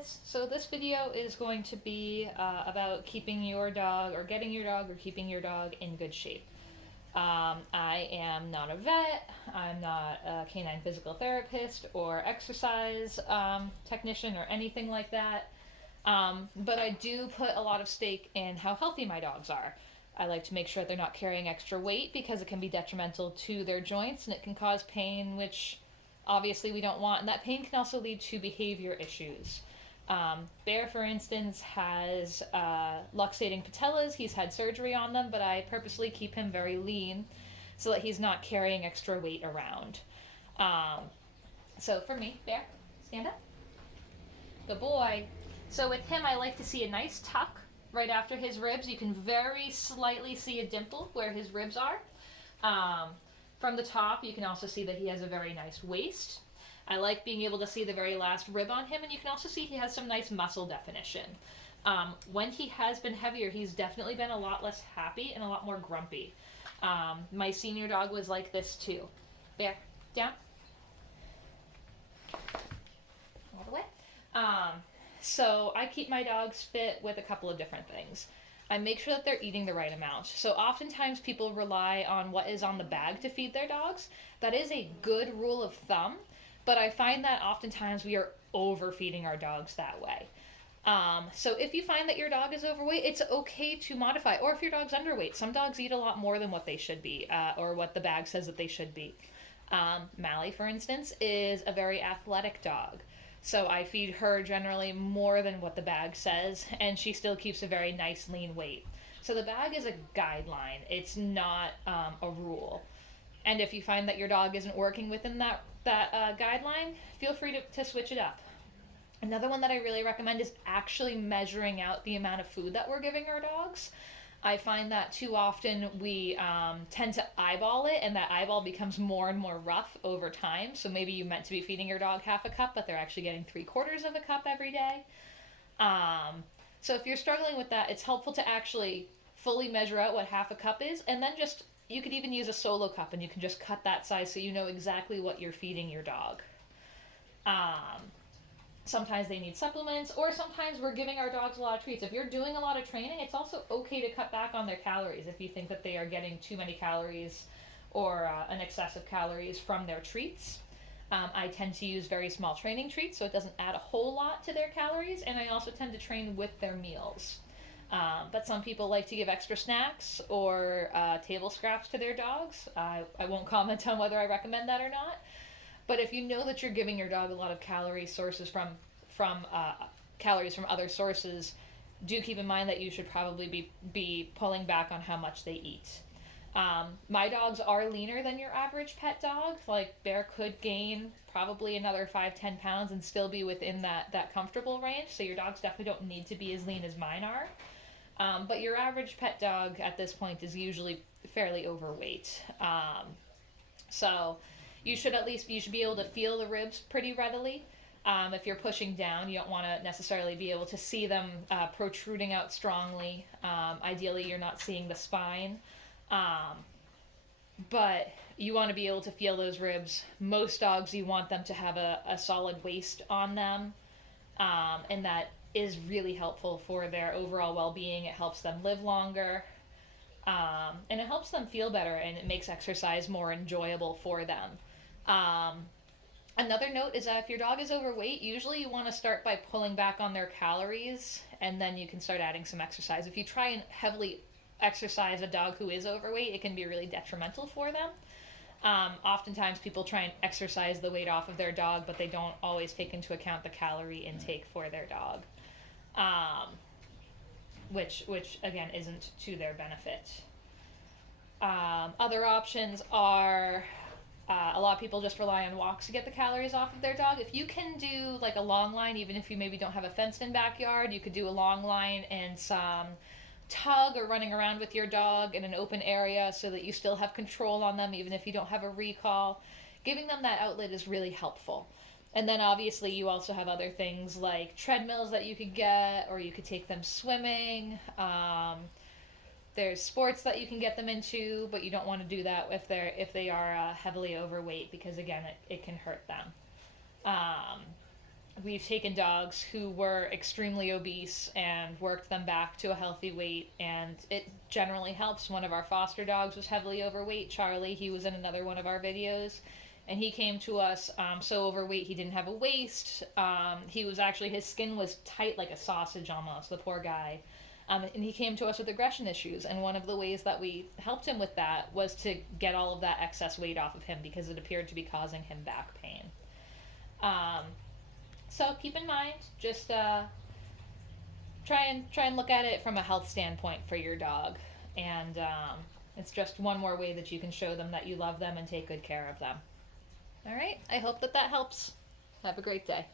guys. So this video is going to be about keeping your dog or getting your dog or keeping your dog in good shape. I am not a vet, I'm not a canine physical therapist or exercise technician or anything like that, but I do put a lot of stake in how healthy my dogs are. I like to make sure they're not carrying extra weight because it can be detrimental to their joints and it can cause pain, which obviously we don't want, and that pain can also lead to behavior issues. Bear, for instance, has luxating patellas. He's had surgery on them, but I purposely keep him very lean so that he's not carrying extra weight around. So for me, Bear, stand up. Good boy. So with him, I like to see a nice tuck right after his ribs. You can very slightly see a dimple where his ribs are. From the top, you can also see that he has a very nice waist. I like being able to see the very last rib on him, and you can also see he has some nice muscle definition. When he has been heavier, he's definitely been a lot less happy and a lot more grumpy. My senior dog was like this too. Bear, down. All the way. So I keep my dogs fit with a couple of different things. I make sure that they're eating the right amount. So oftentimes people rely on what is on the bag to feed their dogs. That is a good rule of thumb, but I find that oftentimes we are overfeeding our dogs that way. So if you find that your dog is overweight, it's okay to modify. Or if your dog's underweight, some dogs eat a lot more than what they should be, or what the bag says that they should be. Mally, for instance, is a very athletic dog. So I feed her generally more than what the bag says, and she still keeps a very nice lean weight. So the bag is a guideline. It's not a rule. And if you find that your dog isn't working within that guideline, feel free to switch it up. Another one that I really recommend is actually measuring out the amount of food that we're giving our dogs. I find that too often we tend to eyeball it, and that eyeball becomes more and more rough over time. So maybe you meant to be feeding your dog half a cup, but they're actually getting 3/4 of a cup every day. So if you're struggling with that, it's helpful to actually fully measure out what half a cup is, and then just, you could even use a solo cup, and you can just cut that size so you know exactly what you're feeding your dog. Sometimes they need supplements, or sometimes we're giving our dogs a lot of treats. If you're doing a lot of training, it's also okay to cut back on their calories if you think that they are getting too many calories or an excess of calories from their treats. I tend to use very small training treats, so it doesn't add a whole lot to their calories, and I also tend to train with their meals. But some people like to give extra snacks or table scraps to their dogs. I won't comment on whether I recommend that or not. But if you know that you're giving your dog a lot of calorie sources from calories from other sources, do keep in mind that you should probably be pulling back on how much they eat. My dogs are leaner than your average pet dog. Like Bear could gain probably another 5-10 pounds and still be within that comfortable range. So your dogs definitely don't need to be as lean as mine are. But your average pet dog at this point is usually fairly overweight. So you should be able to feel the ribs pretty readily. If you're pushing down, you don't want to necessarily be able to see them protruding out strongly. Ideally, you're not seeing the spine. But you want to be able to feel those ribs. Most dogs, you want them to have a solid waist on them. And that is really helpful for their overall well-being. It helps them live longer. And it helps them feel better, and it makes exercise more enjoyable for them. Another note is that if your dog is overweight, usually you want to start by pulling back on their calories, and then you can start adding some exercise. If you try and heavily exercise a dog who is overweight, it can be really detrimental for them. Oftentimes people try and exercise the weight off of their dog, but they don't always take into account the calorie intake for their dog, which again isn't to their benefit. Other options are a lot of people just rely on walks to get the calories off of their dog. If you can do like a long line, even if you maybe don't have a fenced-in backyard, you could do a long line and some tug or running around with your dog in an open area so that you still have control on them, even if you don't have a recall. Giving them that outlet is really helpful. And then obviously you also have other things like treadmills that you could get, or you could take them swimming. There's sports that you can get them into, but you don't want to do that if they are heavily overweight, because again it can hurt them. we've taken dogs who were extremely obese and worked them back to a healthy weight, and it generally helps. One of our foster dogs was heavily overweight, Charlie. He was in another one of our videos, and he came to us so overweight he didn't have a waist. He was actually, his skin was tight like a sausage almost, the poor guy. And he came to us with aggression issues, and one of the ways that we helped him with that was to get all of that excess weight off of him because it appeared to be causing him back pain. Um, so keep in mind, just try and look at it from a health standpoint for your dog, and it's just one more way that you can show them that you love them and take good care of them. All right, I hope that helps. Have a great day.